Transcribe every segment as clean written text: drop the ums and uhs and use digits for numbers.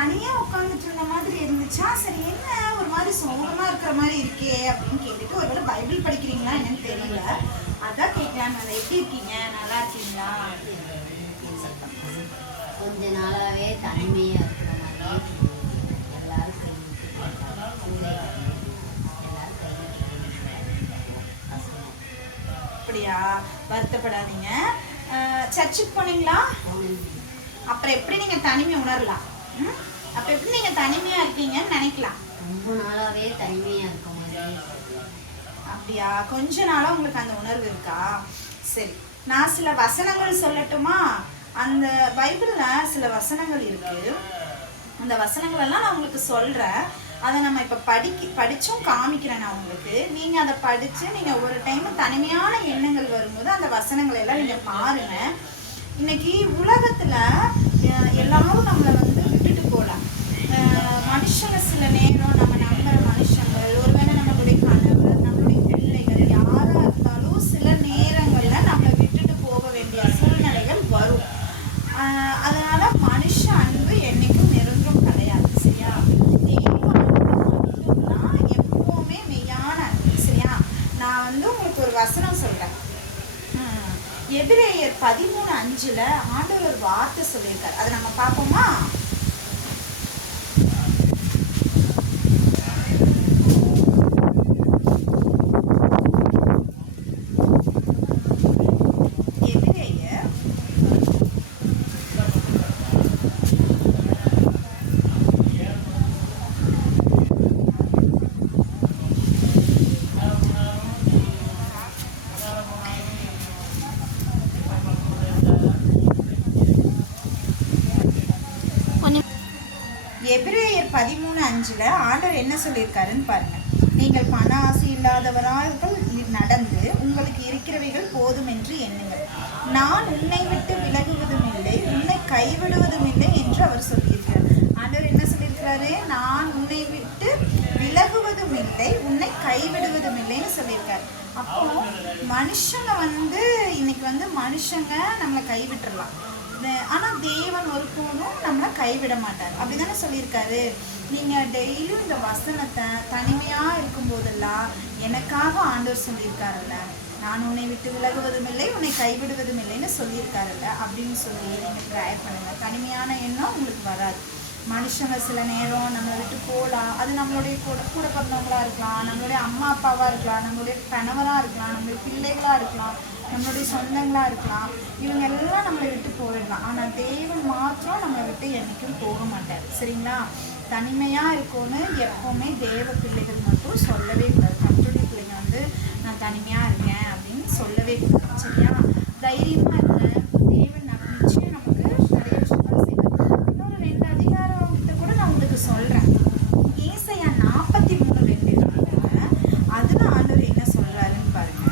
தனியா உட்காந்துட்டு இருந்த மாதிரி இருந்துச்சா, சரி என்ன ஒரு மாதிரி சோகமா இருக்கிற மாதிரி இருக்கே அப்படின்னு கேட்டுட்டு, ஒருவேளை பைபிள் படிக்கிறீங்களா என்னன்னு தெரியல, அதான் கேட்கலாம். நல்லா எப்படி இருக்கீங்க, நல்லா இருக்கீங்களா? கொஞ்ச நாளாவே தனிமையா இருக்கிற மாதிரி எல்லாரும் அப்படியா? வருத்தப்படாதீங்க. சர்ச்சுக்கு போனீங்களா? அப்புறம் எப்படி நீங்க தனிமை உணரலாம்? அப்ப எப்படி நீங்க தனிமையா இருக்கீங்கன்னு நினைக்கலாம்? ரொம்ப நாளாவே தனிமையா இருக்க மாதிரி. அப்படியா? கொஞ்ச நாளா உங்களுக்கு அந்த உணர்வு இருக்கா? சரி, நான் சில வசனங்கள் சொல்லட்டுமா? அந்த பைபிள்ல சில வசனங்கள் இருக்கு. அந்த வசனங்கள் எல்லாம் நான் உங்களுக்கு சொல்றேன். அதை நம்ம இப்ப படிச்சும் காமிக்கிறேன் நான் உங்களுக்கு. நீங்க அதை படிச்சு நீங்க ஒரு டைம் தனிமையான எண்ணங்கள் வரும்போது அந்த வசனங்களை எல்லாம் நீங்க பாருங்க. இன்னைக்கு உலகத்துல எல்லாரும் நம்மளை வந்து விட்டுட்டு போகலாம். மனுஷங்க சில நேரம் நம்ம நம்புற மனுஷங்கள், ஒருவேளை நம்மளுடைய கணவர், நம்மளுடைய பிள்ளைகள், யாரா இருந்தாலும் சில நேரங்கள்ல நம்மளை விட்டுட்டு போக வேண்டிய சூழ்நிலைகள் வரும். அதனால மனுஷ அன்பு என்னைக்கும் நிரந்தரம் கிடையாது. சரியா? தெய்வ அன்பு மட்டும்தான் எப்பவுமே மெய்யான அன்பு. சரியா? நான் வந்து உங்களுக்கு ஒரு வசனம் சொல்றேன். எபிரேயர் 13:5 ஆண்டவர் ஒரு வார்த்தை சொல்லியிருக்காரு. அதை நம்ம பார்ப்போமா? எபிரேயர் 13:5 ஆண்டவர் என்ன சொல்லியிருக்காருன்னு பாருங்க. நீங்கள் பண ஆசை இல்லாதவராக நடந்து உங்களுக்கு இருக்கிறவைகள் போதும் என்று எண்ணுங்கள். நான் உன்னை விட்டு விலகுவதும் இல்லை, உன்னை கைவிடுவதும் இல்லை என்று அவர் சொல்லியிருக்கிறார். ஆண்டவர் என்ன சொல்லியிருக்கிறாரு? நான் உன்னை விட்டு விலகுவதும் இல்லை, உன்னை கைவிடுவதும் இல்லைன்னு சொல்லியிருக்காரு. அப்போ மனுஷங்க வந்து இன்னைக்கு வந்து மனுஷங்க நம்மளை கைவிட்டுறலாம், ஆனால் தேவன் ஒருபோதும் நம்மளை கைவிட மாட்டார். அப்படிதானே சொல்லியிருக்காரு. நீங்கள் டெய்லியும் இந்த வசனத்தை தனிமையாக இருக்கும்போதெல்லாம் எனக்காக ஆண்டவர் சொல்லியிருக்காருல்ல, நான் உன்னை விட்டு விலகுவதும் இல்லை, உன்னை கைவிடுவதும் இல்லைன்னு சொல்லியிருக்காருல்ல, அப்படின்னு சொல்லி நீங்கள் ப்ரேயர் பண்ணுங்கள். தனிமையான எண்ணம் உங்களுக்கு வராது. மனுஷங்க சில நேரம் நம்மளை விட்டு போகலாம். அது நம்மளுடைய கூட பிறந்தவங்களாக இருக்கலாம், நம்மளுடைய அம்மா அப்பாவாக இருக்கலாம், நம்மளுடைய கணவராக இருக்கலாம், நம்மளுடைய பிள்ளைகளாக இருக்கலாம், நம்மளுடைய சொந்தங்களாக இருக்கலாம். இவங்க எல்லாம் நம்மளை விட்டு போயிடலாம். ஆனால் தேவன் மாத்திரம் நம்மளை விட்டு என்றைக்கும் போக மாட்டார். சரிங்களா? தனிமையாக இருக்கும்னு எப்போவுமே தேவ பிள்ளைகள் மட்டும் சொல்லவே கூடாது. கர்த்தருடைய பிள்ளைங்க வந்து நான் தனிமையாக இருக்கேன் அப்படின்னு சொல்லவே கூடாது. சரியா? தைரியமாக இருக்கேன். தேவன் நிச்சயம் நமக்கு நிறைய விஷயங்கள் செய்வார். இன்னொரு 2 அதிகாரம் கிட்ட கூட நான் உங்களுக்கு சொல்கிறேன். ஏசாயா 43:2 அதுல ஆண்டவர் என்ன சொல்றாருன்னு பாருங்க.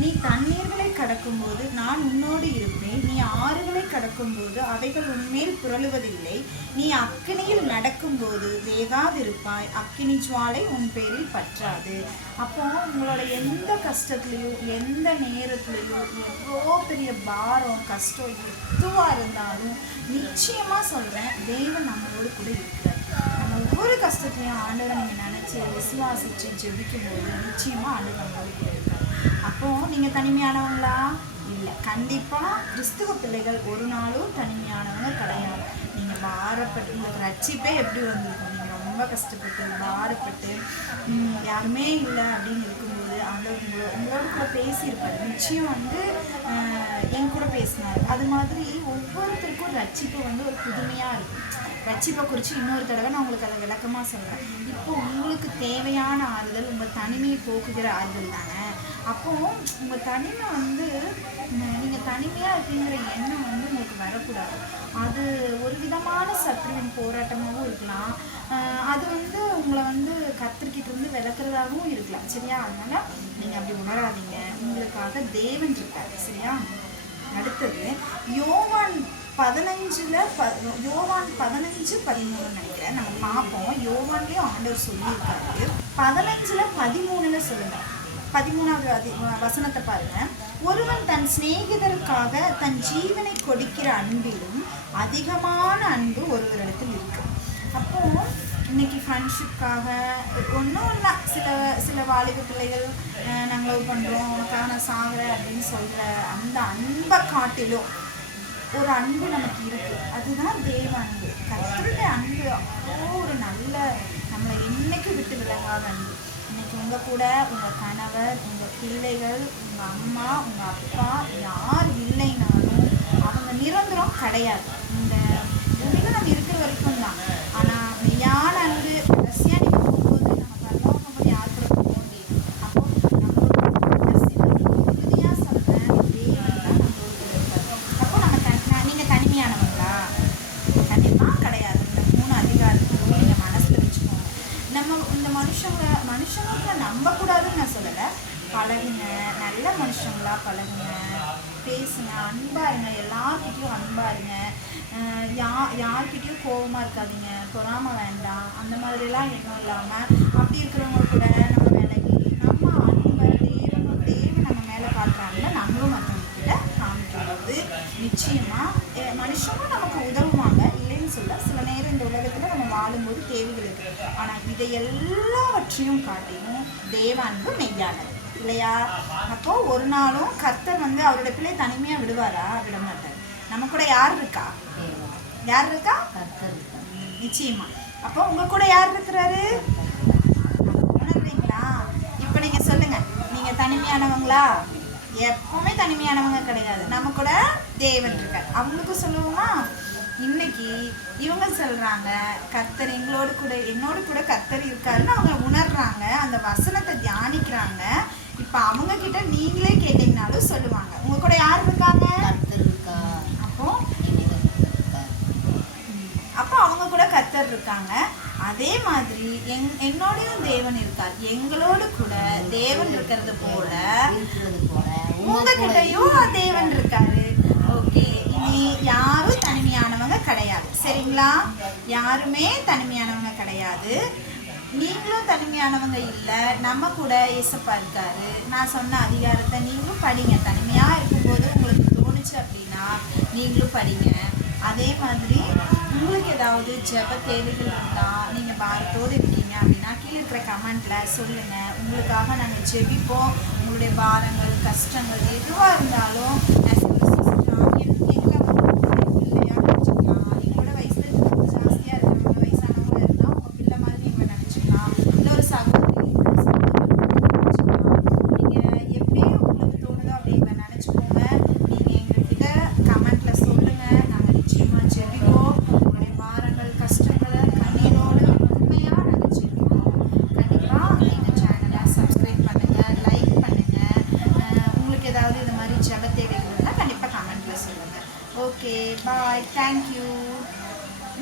நீ தண்ணீர்களை கடக்கும்போது நான் உன்னோடு இருப்பேன், நீ ஆறுகளை கடக்கும்போது அவைகள் உன்மேல் புரளுவதில்லை, நீ அக்கினியில் நடக்கும்போது வேகாதிருப்பாய், அக்கினி ஜுவாலை உன் பேரில் பற்றாது. அப்போ உங்களோட எந்த கஷ்டத்துலையும் எந்த நேரத்துலையும் எவ்வளோ பெரிய பாரம் கஷ்டம் எதுவாக இருந்தாலும் நிச்சயமாக சொல்கிறேன், தேவன் நம்மளோடு கூட இருக்கிறார். நம்ம ஒவ்வொரு கஷ்டத்தையும் ஆண்டவரை நீங்கள் நினச்சி விசுவாசித்து ஜெபிக்கும்போது நிச்சயமாக ஆண்டவர் நம்மளோடு கூட இருக்கிறார். அப்போது நீங்கள் தனிமையானவங்களா? இல்லை. கண்டிப்பாக கிறிஸ்துவ பிள்ளைகள் ஒரு நாளும் தனிமையானவங்க கிடையாது. நீங்கள் பாரப்பட்டு உங்களுக்கு ரட்சிப்பே எப்படி வந்திருக்கும்? நீங்கள் ரொம்ப கஷ்டப்பட்டு பாரப்பட்டு யாருமே இல்லை அப்படின்னு இருக்கும்போது ஆண்டவர் உங்களோட கூட பேசியிருப்பார். நிச்சயம் வந்து என் கூட பேசினார். அது மாதிரி ஒவ்வொருத்தருக்கும் ரட்சிப்பு வந்து ஒரு புதுமையாக இருக்கும். ரட்சிப்பை குறித்து இன்னொரு தடவை நான் உங்களுக்கு அதை விளக்கமாக சொல்கிறேன். இப்போ உங்களுக்கு தேவையான ஆறுதல் உங்கள் தனிமையை போக்குகிற ஆறுதல் தானே. அப்போது உங்கள் தனிமை வந்து நீங்கள் தனிமையாக இருக்குங்கிற எண்ணம் வந்து உங்களுக்கு வரக்கூடாது. அது ஒரு விதமான சத்துருவின் போராட்டமாகவும் இருக்கலாம். அது வந்து உங்களை வந்து கர்த்தர்கிட்ட இருந்து விளக்குறதாகவும் இருக்கலாம். சரியா? அதனால் நீங்கள் அப்படி உணராதீங்க. உங்களுக்காக தேவன் இருக்காரு. சரியா? அடுத்தது யோவான் 15:13 நினைக்கிறேன். நம்ம பார்ப்போம். யோவான்லேயும் ஆண்டவர் சொல்லியிருக்காரு. 15:13 சொல்லுங்க. 13வது வசனத்தை பாருங்க. ஒருவன் தன் சிநேகிதருக்காக தன் ஜீவனை கொடுக்கிற அன்பிலும் அதிகமான அன்பு ஒருவரிடத்தில் இருக்கு. அப்போ இன்னைக்கு ஃப்ரெண்ட்ஷிப்காக ஒன்றும் இல்லை, சில வாலிப பிள்ளைகள் நாங்கள் லவ் பண்ணுறோம், உனக்காக நான் சாகிறேன் அப்படின்னு சொல்கிற அந்த அன்பை காட்டிலும் ஒரு அன்பு நமக்கு இருக்குது. அதுதான் தேவ அன்பு. கர்த்தருடைய அன்பு அவ்வளோ ஒரு நல்ல, நம்மளை என்னைக்கு விட்டு விலகாத அன்பு. இன்னைக்கு உங்கள் கூட உங்கள் கணவர், உங்கள் பிள்ளைகள், உங்கள் அம்மா, உங்கள் அப்பா யார் இல்லைனாலும் அவங்க நிரந்தரம் கிடையாது. இந்த பூமியில் நம்ம இருக்கிற வரைக்கும் தான். ஆனால் மெய்யான அன்பு கடைசியாக நீங்கள் போகும்போது நம்ம பரலோகம் போய் யார் கூட போக முடியும்? அப்போ நம்மளோட உறுதியாக சொல்கிறேன், தேவன் தான் நம்மளோட கூட இருக்கார். அப்போ நம்ம நீங்கள் தனிமையானவங்களா? கண்டிப்பாக கிடையாது. இந்த 3 அதிகாரத்தையும் நீங்கள் மனசில் வச்சுக்கோங்க. நம்ம இந்த மனுஷங்களை நம்பக்கூடாதுன்னு நான் சொல்லலை. பழகுங்க, நல்ல மனுஷங்களா பழகுங்க, பேசுங்க, அன்பாக இருங்க, எல்லார்கிட்டையும் அன்பாக இருங்க. யார்கிட்டையும் கோபமாக இருக்காதீங்க, பொறாமை வேண்டாம், அந்த மாதிரிலாம் எதுவும் இல்லாமல் அப்படி இருக்கிறவங்க கூட நம்ம விலகி நம்ம அன்பை தேவன் நம்ம மேலே காட்டுறாங்கன்னா நம்மளும் மற்றவங்கக்கிட்ட காமிக்கும்போது நிச்சயமாக மனுஷங்களும் நமக்கு உதவுவாங்க, இல்லைன்னு சொல்ல. சில நேரம் இந்த உலகத்தில் நம்ம வாழும்போது தேவைகள் இருக்குது. ஆனால் இதை எல்லாவற்றையும் காட்டியும் தேவ அன்பு மெய்யானது இல்லையா? அப்போ ஒரு நாளும் கர்த்தர் அவரோட பிள்ளை தனிமையாக விடுவாரா? விட மாட்டார். நம்ம கூட யார் இருக்கா? யார் இருக்கா? நிச்சயமா. அப்போ உங்க கூட யார் இருக்கிறாரு? உணர்றீங்களா? இப்போ நீங்க சொல்லுங்க, நீங்க தனிமையானவங்களா? எப்பவுமே தனிமையானவங்க கிடையாது. நம்ம கூட தேவன் இருக்கார். அவங்களுக்கும் சொல்லுவோமா? இன்னைக்கு இவங்க சொல்றாங்க, கர்த்தர் என்னோடு கூட கர்த்தர் இருக்காருன்னு அவங்க உணர்றாங்க, அந்த வசனத்தை தியானிக்கிறாங்க. இப்போ அவங்க கிட்ட நீங்களே கேட்டீங்கனாலும் சொல்லுவாங்க, உங்க கூட யார் இருக்காங்க? அப்போ அவங்க கூட கர்த்தர் இருக்காங்க. அதே மாதிரி என்னோடையும் தேவன் இருக்கார். எங்களோடு கூட தேவன் இருக்கிறது போல உங்ககிட்டயும் தேவன் இருக்காரு. ஓகே, இனி யாரும் தனிமையானவங்க கிடையாது. சரிங்களா? யாருமே தனிமையானவங்க கிடையாது. நீங்களும் தனிமையானவங்க இல்லை. நம்ம கூட இயேசப்பா இருக்காரு. நான் சொன்ன அதிகாரத்தை நீங்களும் படிங்க. தனிமையாக இருக்கும்போது உங்களுக்கு தோணுச்சு அப்படின்னா நீங்களும் படிங்க. அதே மாதிரி உங்களுக்கு ஏதாவது ஜெப தேவைகள் இருந்தால், நீங்கள் பாரத்தோடு இருக்கீங்க அப்படின்னா கீழே இருக்கிற கமெண்ட்டில் சொல்லுங்கள். உங்களுக்காக நாங்கள் ஜெபிப்போம். உங்களுடைய பாரங்கள், கஷ்டங்கள் எதுவாக இருந்தாலும் ஜெப தேவைகள் இருந்தால் கண்டிப்பாக கமெண்ட்டில் சொல்லுங்கள். ஓகே, பாய், தேங்க்யூ.